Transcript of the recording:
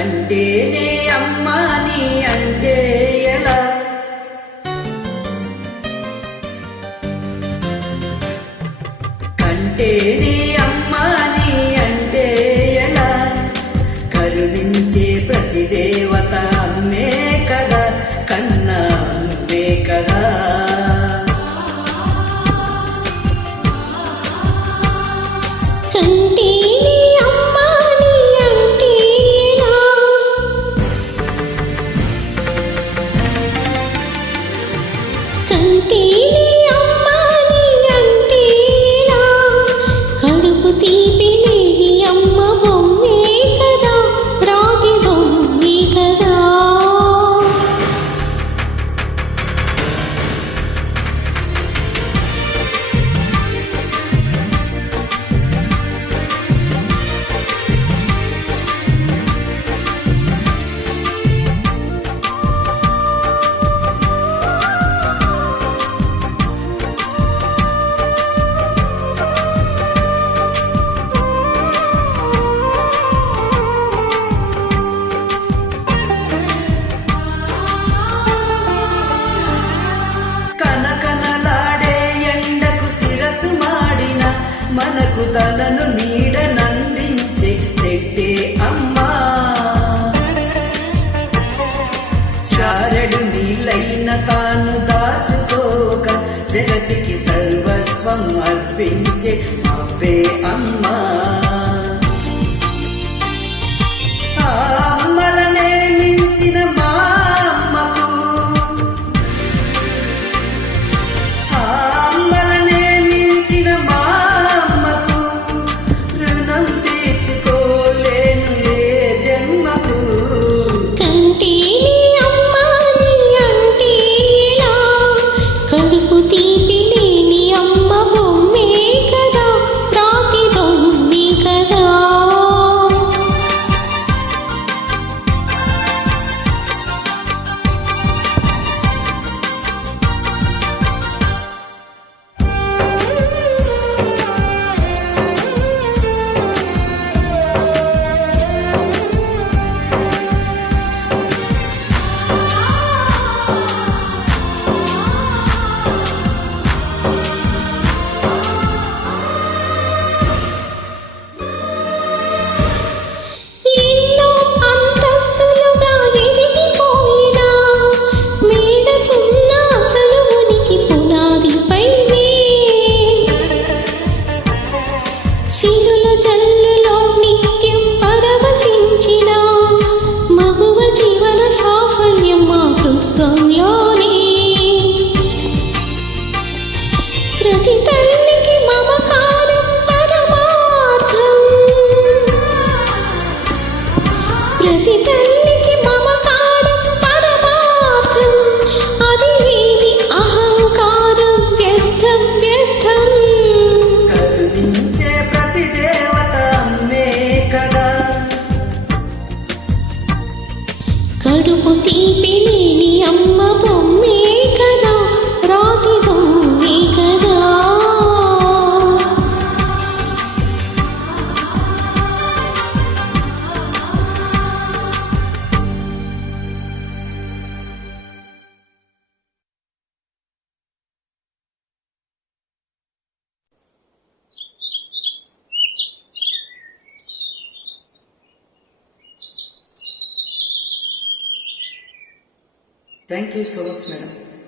అంటేనే అమ్మా నీ అంటే ఎలా? కంటేనే అమ్మా నీ అంటే ఎలా? కరుణించే ప్రతి దేవత అమ్మే కదా కన్నా అమ్మే కదా. కంటే కంటే మనకు నీడ నందించే చెట్టే అమ్మా. చారడు నీళ్ళైన తాను దాచుకోక జగతికి సర్వస్వం అర్పించే అబ్బే అమ్మా. కడుపు తీపి Thank you so much.